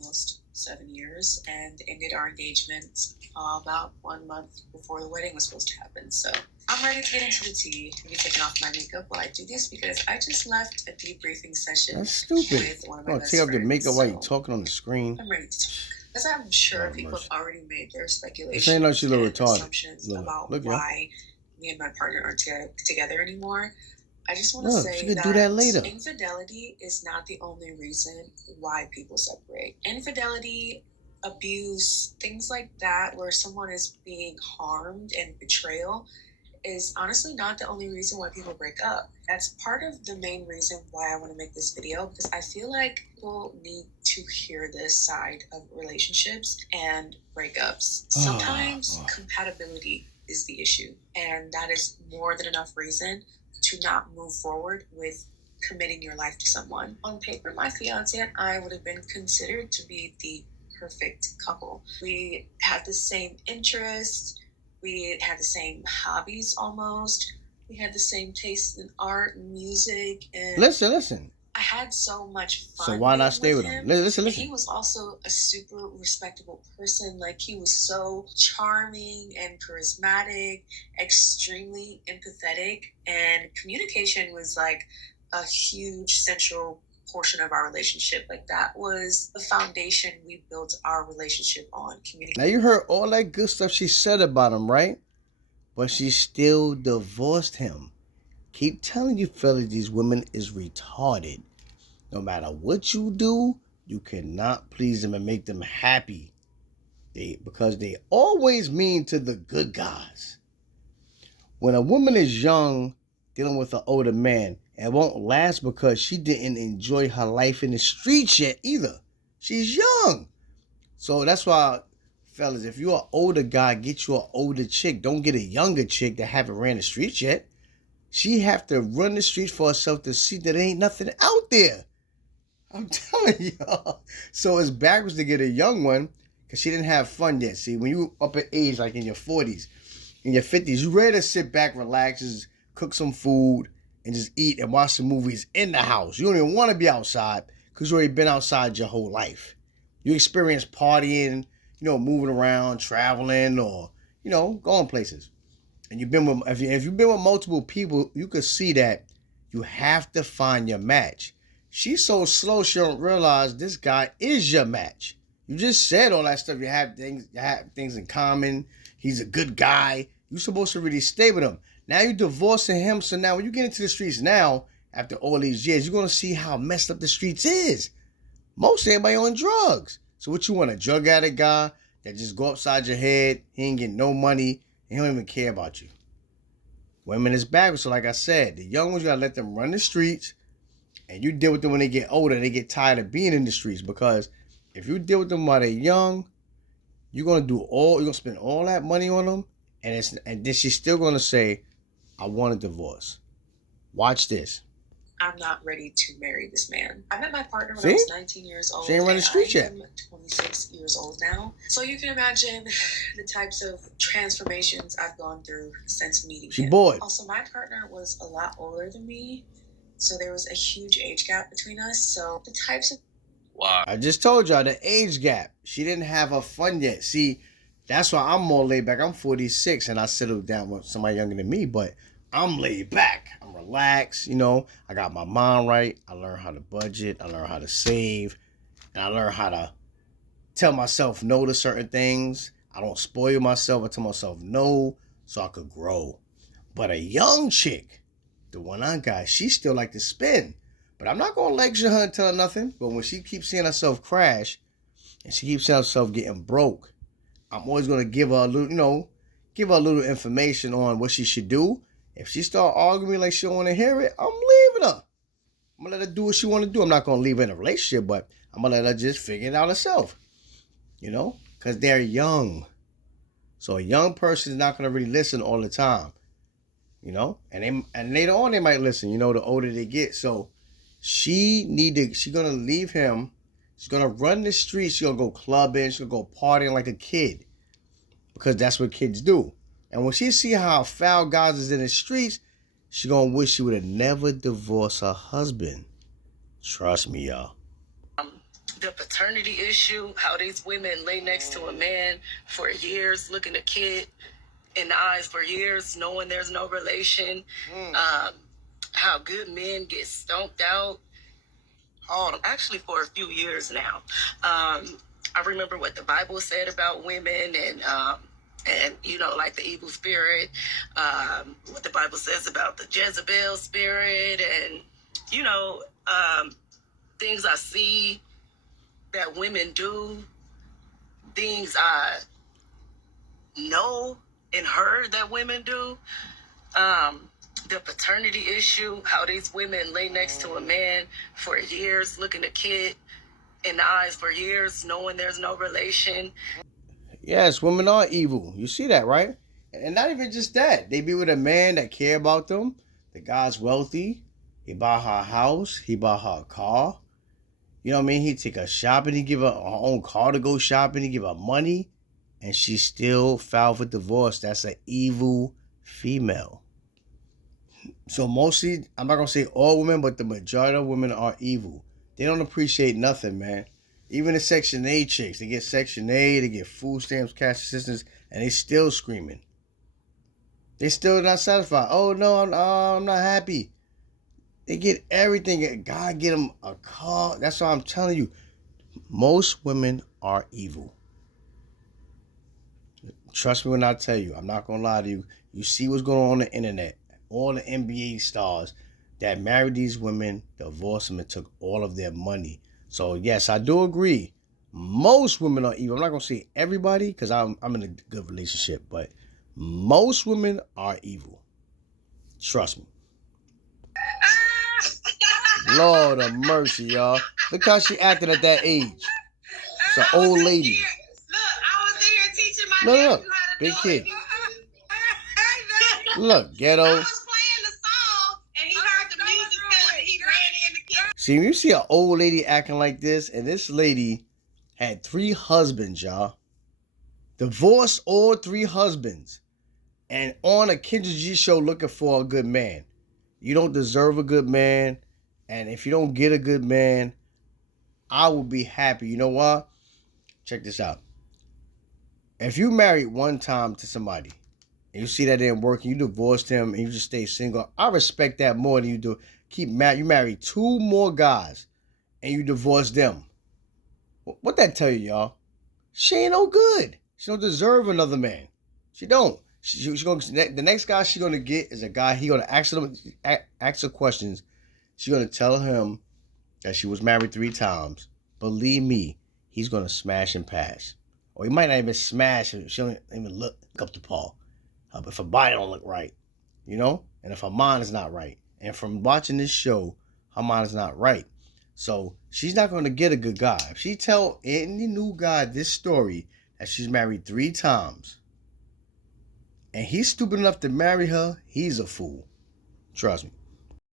almost 7 years and ended our engagement about 1 month before the wedding was supposed to happen. So I'm ready to get into the tea and be taking off my makeup while I do this because I just left a debriefing session. That's stupid. With one of my best take off friends. the makeup while you're So talking on the screen. I'm ready to talk. As I'm sure people have already made their speculations ain't no she's a little and retarded. assumptions about why me and my partner aren't together anymore. I just want to say that, do that later. Infidelity is not the only reason why people separate. Infidelity, abuse, things like that, where someone is being harmed and betrayal, is honestly not the only reason why people break up. That's part of the main reason why I want to make this video, because I feel like people need to hear this side of relationships and breakups. Sometimes compatibility is the issue, and that is more than enough reason to not move forward with committing your life to someone. On paper, my fiance and I would have been considered to be the perfect couple. We had the same interests, we had the same hobbies almost, we had the same taste in art and music, and listen. I had so much fun. So why not stay with him? Listen. And he was also a super respectable person. Like, he was so charming and charismatic, extremely empathetic, and communication was like a huge central portion of our relationship. Like, that was the foundation we built our relationship on. Communication. Now you heard all that good stuff she said about him, right? But she still divorced him. Keep telling you fellas, these women is retarded. No matter what you do, you cannot please them and make them happy. Because they always mean to the good guys. When a woman is young, dealing with an older man, it won't last because she didn't enjoy her life in the streets yet either. She's young. So that's why, fellas, if you're an older guy, get you an older chick. Don't get a younger chick that haven't ran the streets yet. She have to run the streets for herself to see that there ain't nothing out there. I'm telling y'all. So it's backwards to get a young one because she didn't have fun yet. See, when you up in age, like in your 40s, in your 50s, you ready to sit back, relax, just cook some food, and just eat and watch some movies in the house. You don't even want to be outside because you already been outside your whole life. You experience partying, moving around, traveling, or, going places. And you've been with, if you've been with multiple people, you could see that you have to find your match. She's so slow, she don't realize this guy is your match. You just said all that stuff. You have things in common. He's a good guy. You're supposed to really stay with him. Now you're divorcing him. So now when you get into the streets now, after all these years, you're going to see how messed up the streets is. Most everybody on drugs. So what you want, a drug addict guy that just go upside your head? He ain't getting no money. He don't even care about you. Women is backwards. So like I said, the young ones, you got to let them run the streets. And you deal with them when they get older. They get tired of being in the streets. Because if you deal with them while they're young, you're going to spend all that money on them. And then she's still going to say, I want a divorce. Watch this. I'm not ready to marry this man. I met my partner when I was 19 years old. She ain't run the streets yet. I'm 26 years old now. So you can imagine the types of transformations I've gone through since meeting him. She bored. Also, my partner was a lot older than me. So there was a huge age gap between us. So the types of... Wow. I just told y'all the age gap. She didn't have her fun yet. See, that's why I'm more laid back. I'm 46 and I settled down with somebody younger than me, but I'm laid back. I'm relaxed, I got my mind right. I learned how to budget. I learned how to save. And I learned how to tell myself no to certain things. I don't spoil myself. I tell myself no so I could grow. But a young chick, the one I got, she still like to spin. But I'm not going to lecture her and tell her nothing. But when she keeps seeing herself crash and she keeps seeing herself getting broke, I'm always going to give her a little, give her a little information on what she should do. If she start arguing like she don't want to hear it, I'm leaving her. I'm going to let her do what she want to do. I'm not going to leave her in a relationship, but I'm going to let her just figure it out herself. Because they're young. So a young person is not going to really listen all the time. And later on they might listen, the older they get. So she's going to leave him. She's going to run the streets. She's going to go clubbing. She's going to go partying like a kid. Because that's what kids do. And when she see how foul guys is in the streets, she going to wish she would have never divorced her husband. Trust me, y'all. The paternity issue, how these women lay next to a man for years, looking a kid in the eyes for years, knowing there's no relation. How good men get stomped out. Actually, for a few years now. I remember what the Bible said about women and like the evil spirit, what the Bible says about the Jezebel spirit, and things I see that women do, things I know and heard that women do. The paternity issue, how these women lay next to a man for years, looking a kid in the eyes for years, knowing there's no relation. Yes, women are evil. You see that, right? And not even just that. They be with a man that care about them. The guy's wealthy. He buy her a house. He buy her a car. You know what I mean? He take her shopping. He give her own car to go shopping. He give her money. And she still filed for divorce. That's an evil female. So mostly, I'm not going to say all women, but the majority of women are evil. They don't appreciate nothing, man. Even the Section 8 chicks, they get Section 8, they get food stamps, cash assistance, and they still screaming. They still not satisfied. Oh, no, I'm not happy. They get everything. God get them a car. That's why I'm telling you. Most women are evil. Trust me when I tell you. I'm not going to lie to you. You see what's going on the internet. All the NBA stars that married these women, divorced them, and took all of their money. So, yes, I do agree. Most women are evil. I'm not going to say everybody because I'm in a good relationship, but most women are evil. Trust me. Lord of mercy, y'all. Look how she acted at that age. It's an old lady. Look, I was in here teaching my nephew how to big do kid. it. Look, ghetto. I was playing the song, and he heard the music coming. He ran in the kitchen. See, you see an old lady acting like this, and this lady had 3 husbands, y'all. Divorced all 3 husbands. And on a Kendra G show looking for a good man. You don't deserve a good man. And if you don't get a good man, I will be happy. You know what? Check this out. If you married one time to somebody, and you see that didn't work, and you divorced him, and you just stay single, I respect that more than you do. You married 2 more guys, and you divorced them. What that tell you, y'all? She ain't no good. She don't deserve another man. She don't. The next guy she's gonna get is a guy. He gonna ask her questions. She's gonna tell him that she was married 3 times. Believe me, he's gonna smash and pass. Or he might not even smash. She don't even look up to Paul. If her body don't look right, you know, and if her mind is not right, and from watching this show, her mind is not right. So she's not gonna get a good guy. If she tell any new guy this story that she's married 3 times, and he's stupid enough to marry her, he's a fool. Trust me.